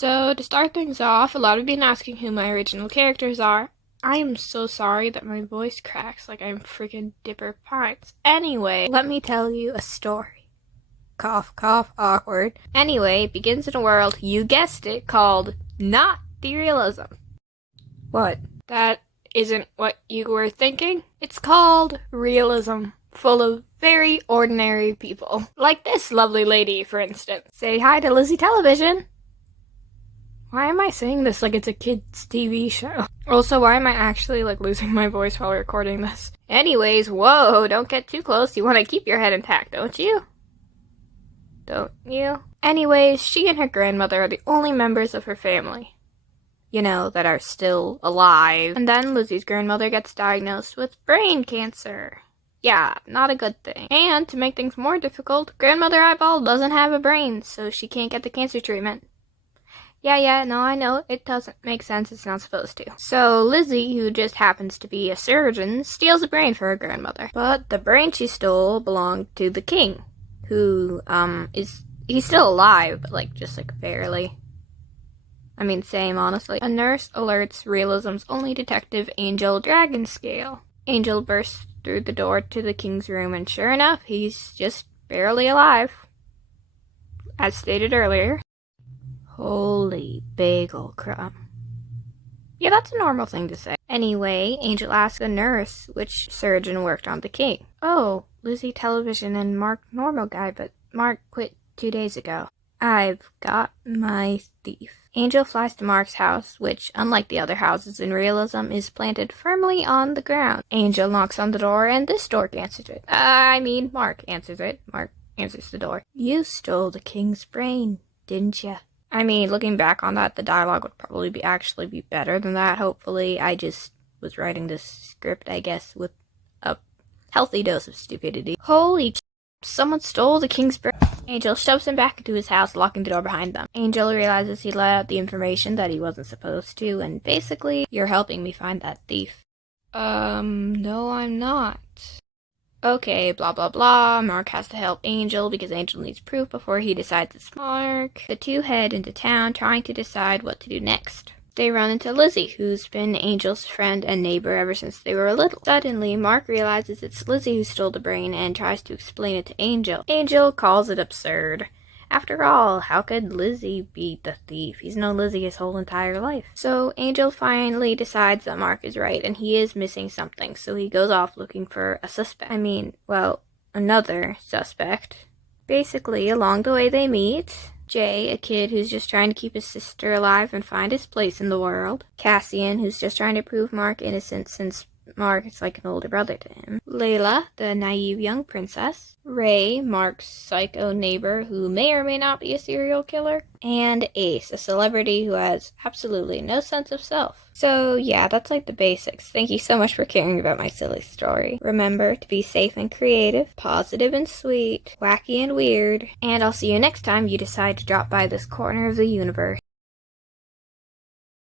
So, to start things off, a lot of you been asking who my original characters are. I am so sorry that my voice cracks like I'm freaking Dipper Pines. Anyway, let me tell you a story. Cough, cough, awkward. Anyway, it begins in a world, you guessed it, called not Derealism. What? That isn't what you were thinking? It's called realism, full of very ordinary people. Like this lovely lady, for instance. Say hi to Lizzie Television. Why am I saying this like it's a kid's TV show? Also, why am I actually losing my voice while recording this? Anyways, whoa, don't get too close. You want to keep your head intact, don't you? Don't you? Anyways, she and her grandmother are the only members of her family, that are still alive. And then Lizzie's grandmother gets diagnosed with brain cancer. Yeah, not a good thing. And to make things more difficult, Grandmother Eyeball doesn't have a brain, so she can't get the cancer treatment. Yeah, no, I know, it doesn't make sense, it's not supposed to. So Lizzie, who just happens to be a surgeon, steals a brain for her grandmother. But the brain she stole belonged to the king, who, he's still alive, but just barely. I mean, same, honestly. A nurse alerts Realism's only detective, Angel Dragonscale. Angel bursts through the door to the king's room, and sure enough, he's just barely alive. As stated earlier. Holy bagel crumb. Yeah, that's a normal thing to say. Anyway, Angel asks the nurse which surgeon worked on the king. Oh, Lizzie Television and Mark Normal Guy, but Mark quit 2 days ago. I've got my thief. Angel flies to Mark's house, which, unlike the other houses in realism, is planted firmly on the ground. Angel knocks on the door, and this dork answers it. Mark answers it. Mark answers the door. You stole the king's brain, didn't ya? Looking back on that, the dialogue would probably be better than that, hopefully. I just was writing this script, I guess, with a healthy dose of stupidity. Holy someone stole the king's brain. Angel shoves him back into his house, locking the door behind them. Angel realizes he let out the information that he wasn't supposed to, and basically, you're helping me find that thief. No, I'm not. Okay, blah blah blah. Mark has to help Angel because Angel needs proof before he decides it's Mark. The two head into town trying to decide what to do next. They run into Lizzie, who's been Angel's friend and neighbor ever since they were little. Suddenly, Mark realizes it's Lizzie who stole the brain and tries to explain it to Angel. Angel calls it absurd. After all, how could Lizzie be the thief? He's known Lizzie his whole entire life. So Angel finally decides that Mark is right and he is missing something, so he goes off looking for a suspect. Another suspect. Basically, along the way they meet Jay, a kid who's just trying to keep his sister alive and find his place in the world. Cassian, who's just trying to prove Mark innocent since Mark is like an older brother to him. Layla, the naive young princess. Ray, Mark's psycho neighbor who may or may not be a serial killer. And Ace, a celebrity who has absolutely no sense of self. So yeah, that's the basics. Thank you so much for caring about my silly story. Remember to be safe and creative, positive and sweet, wacky and weird, and I'll see you next time you decide to drop by this corner of the universe.